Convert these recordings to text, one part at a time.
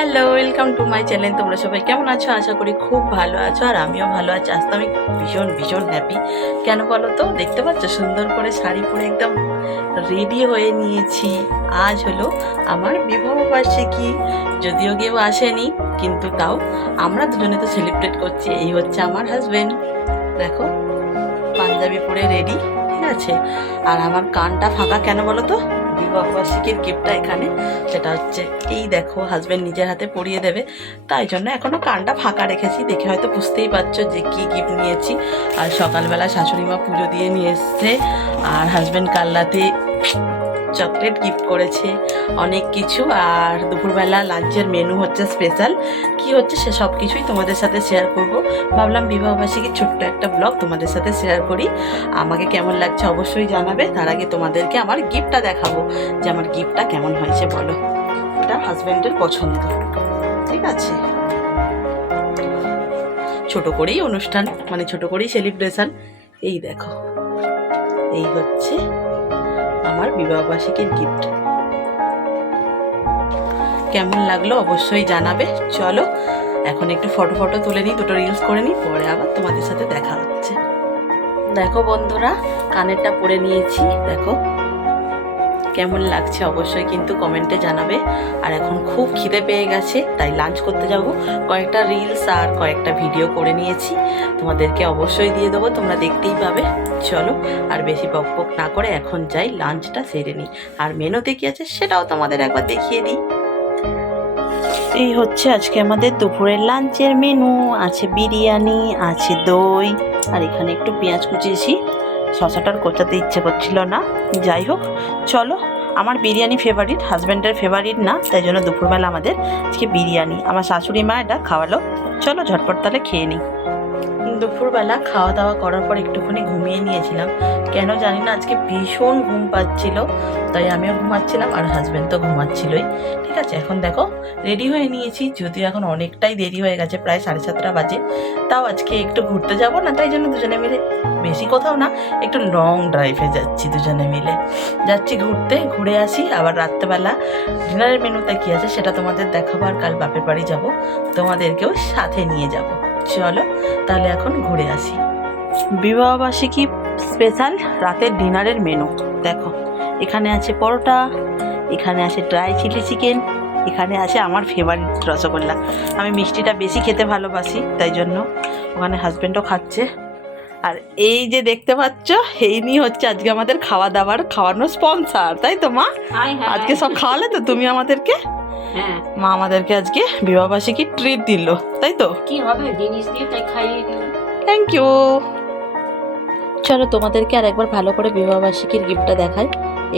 Hello, welcome to my channel. তোমরা সবাই কেমন আছো? আশা করি খুব ভালো আছো, আর আমিও ভালো আছি। আজ তো আমি ভীষণ ভীষণ হ্যাপি। কেন বলো তো? দেখতে পাচ্ছ সুন্দর করে শাড়ি পরে একদম রেডি হয়ে নিয়েছি। আজ হলো আমার বিবাহবার্ষিকী। যদিও কেউ আসেনি, কিন্তু তাও আমরা দুজনে তো সেলিব্রেট করছি। এই হচ্ছে আমার হাজবেন্ড, দেখো পাঞ্জাবি পরে রেডি, ঠিক আছে। আর আমার কানটা ফাঁকা কেন বলো তো? বিবাহবার্ষিকীর গিফটটা এখানে, সেটা হচ্ছে এই দেখো, হাজবেন্ড নিজের হাতে পরিয়ে দেবে, তাই জন্য এখনো কানটা ফাঁকা রেখেছি। দেখে হয়তো বুঝতেই পারছো যে কি গিফট নিয়েছি। আর সকালবেলা শাশুড়ি মা পুজো দিয়ে নিয়ে এসছে, আর হাজবেন্ড কাল রাতে চকলেট গিফট করেছে, অনেক কিছু। আর দুপুরবেলা লাঞ্চের মেনু হচ্ছে স্পেশাল। কি হচ্ছে সে সব কিছুই তোমাদের সাথে শেয়ার করব। ভাবলাম বিবাহবার্ষিকীর ছোট্ট একটা ব্লগ তোমাদের সাথে শেয়ার করি। আমাকে কেমন লাগছে অবশ্যই জানাবে। তার আগে তোমাদেরকে আমার গিফটটা দেখাবো, যে আমার গিফটটা কেমন হয়েছে বলো। এটা হাজব্যান্ডের পছন্দ, ঠিক আছে। ছোট করেই অনুষ্ঠান, মানে ছোট করেই সেলিব্রেশন। এই দেখো, এই হচ্ছে আমার বিবাহবার্ষিকীর গিফট। কেমন লাগলো অবশ্যই জানাবে। চলো এখন একটু ফটো তুলে নিই, দুটো রিলস করে নিই, পরে আবার তোমাদের সাথে দেখা হচ্ছে। দেখো বন্ধুরা, কানেরটা পরে নিয়েছি, দেখো কেমন লাগছে অবশ্যই কিন্তু কমেন্টে জানাবে। আর এখন খুব খিদে পেয়ে গেছে, তাই লাঞ্চ করতে যাব। কয়েকটা রিলস আর কয়েকটা ভিডিও করে নিয়েছি, তোমাদেরকে অবশ্যই দিয়ে দেবো, তোমরা দেখতেই পাবে। চলো আর বেশি বকবক না করে এখন যাই, লাঞ্চটা সেরে নিই। আর মেনুতে কি আছে সেটাও তোমাদের একবার দেখিয়ে দিই। এই হচ্ছে আজকে আমাদের দুপুরের লাঞ্চের মেনু। আছে বিরিয়ানি, আছে দই, আর এখানে একটু পেঁয়াজ কুচিয়েছি। শশাটার কোচাতে ইচ্ছে করছিল না, যাই হোক। চলো, আমার বিরিয়ানি ফেভারিট, হাজব্যান্ডের ফেভারিট না, তাই জন্য দুপুরবেলা আমাদের আজকে বিরিয়ানি। আমার শাশুড়ি মা এটা খাওয়ালো। চলো ঝটপট তাহলে খেয়ে নিই। দুপুরবেলা খাওয়া দাওয়া করার পর একটুখানি ঘুমিয়ে নিয়েছিলাম। কেন জানি না, আজকে ভীষণ ঘুম পাচ্ছিল, তাই আমিও ঘুমাচ্ছিলাম আর হাজব্যান্ড তো ঘুমাচ্ছিলই। ঠিক আছে, এখন দেখো রেডি হয়ে নিয়েছি, যদিও এখন অনেকটাই দেরি হয়ে গেছে, প্রায় 7:30 বাজে। তাও আজকে একটু ঘুরতে যাব না, তাই জন্য দুজনে মিলে, বেশি কোথাও না, একটু লং ড্রাইভে যাচ্ছি, দুজনে মিলে যাচ্ছি ঘুরতে। ঘুরে আসি, আবার রাত্রেবেলা ডিনারের মেনুতে কী আছে সেটা তোমাদের দেখাবো। আর কাল বাপের বাড়ি যাব, তোমাদেরকেও সাথে নিয়ে যাব। চলো তাহলে এখন ঘুরে আসি। বিবাহবার্ষিকী স্পেশাল রাতের ডিনারের মেনু দেখো, এখানে আছে পরোটা, এখানে আছে ড্রাই চিলি চিকেন, এখানে আছে আমার ফেভারিট রসগোল্লা। আমি মিষ্টিটা বেশি খেতে ভালোবাসি, তাই জন্য ওখানে হাজব্যান্ডও খাচ্ছে। আর এই যে দেখতে পাচ্ছ, এই নিয়ে হচ্ছে আজকে আমাদের খাওয়া দাওয়ার খাওয়ানোর স্পন্সার, তাই তো মা? আজকে সব খাওয়ালে তো তুমি আমাদেরকে? হ্যাঁ, মা আমাদেরকে আজকে বিবাহবার্ষিকী ট্রিট দিল, তাই তো? কি হবে জিনিস দিয়ে তাই খাইয়ে দিল। Thank you. চলো তোমাদেরকে আর একবার ভালো করে বিবাহবার্ষিকীর গিফটটা দেখাই।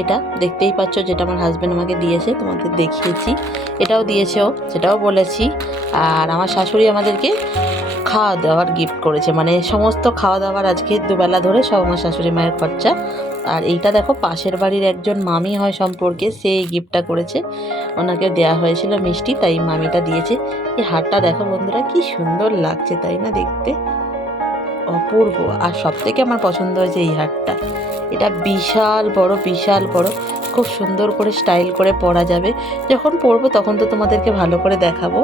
এটা দেখতেই পাচ্ছ, যেটা আমার হাজব্যান্ড আমাকে দিয়েছে, তোমাদের দেখিয়েছি। এটাও দিয়েছে ও, সেটাও বলেছি। আর আমার শাশুড়ি আমাদেরকে খাওয়া দাওয়ার গিফট করেছে, মানে সমস্ত খাওয়া দাওয়ার আজকে দুবেলা ধরে সব আমার শাশুড়ি মায়ের খরচা। আর এইটা দেখো, পাশের বাড়ির একজন মামি হয় সম্পর্কে, সে এই গিফটটা করেছে, ওনাকে দেওয়া হয়েছিল মিষ্টি, তাই মামিটা দিয়েছে। এই হারটা দেখো বন্ধুরা, কি সুন্দর লাগছে তাই না দেখতে, অপূর্ব। আর সব থেকে আমার পছন্দ হয়েছে এই হারটা। এটা বিশাল বড়, বিশাল বড়, খুব সুন্দর করে স্টাইল করে পরা যাবে। যখন পরবো তখন তো তোমাদেরকে ভালো করে দেখাবো।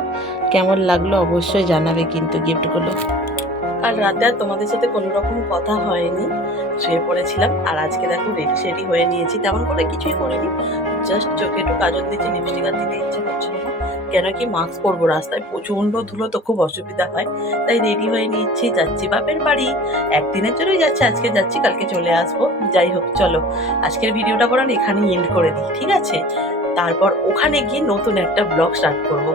কেমন লাগলো অবশ্যই জানাবে কিন্তু গিফটগুলো। কাল রাতে আর তোমাদের সাথে কোনো রকম কথা হয়নি, শুয়ে পড়েছিলাম। আর আজকে দেখো রেডি সেডি হয়ে নিয়েছি, তেমন করে কিছুই করিনি, জাস্ট চোখে একটু কাজল দিয়েছি, লিপস্টিক আর দিতে ইচ্ছে করছিল না। কেন কি, মাস্ক পরবো, রাস্তায় প্রচণ্ড ধুলো তো, খুব অসুবিধা হয়, তাই রেডি হয়ে নিচ্ছি। যাচ্ছি বাপের বাড়ি, একদিনের জন্যই যাচ্ছি, আজকে যাচ্ছি, কালকে চলে আসবো। যাই হোক, চলো আজকের ভিডিওটা বরং এখানেই এন্ড করে দিই, ঠিক আছে। তারপর ওখানে গিয়ে নতুন একটা ব্লগ স্টার্ট করব।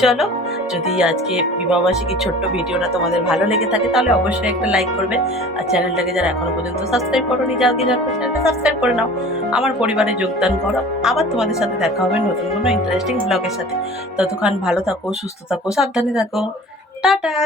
চলো, যদি আজকে বিবাহবার্ষিকীর ছোট্ট ভিডিওটা তোমাদের ভালো লেগে থাকে তাহলে অবশ্যই একটা লাইক করবে। আর চ্যানেলটাকে যারা এখনো পর্যন্ত সাবস্ক্রাইব করোনি, যাও গিয়ে চ্যানেলটা সাবস্ক্রাইব করে নাও, আমার পরিবারে যোগদান করো। আবার তোমাদের সাথে দেখা হবে নতুন কোনো ইন্টারেস্টিং ব্লগের সাথে। ততক্ষণ ভালো থাকো, সুস্থ থাকো, সাবধানে থাকো। টাটা।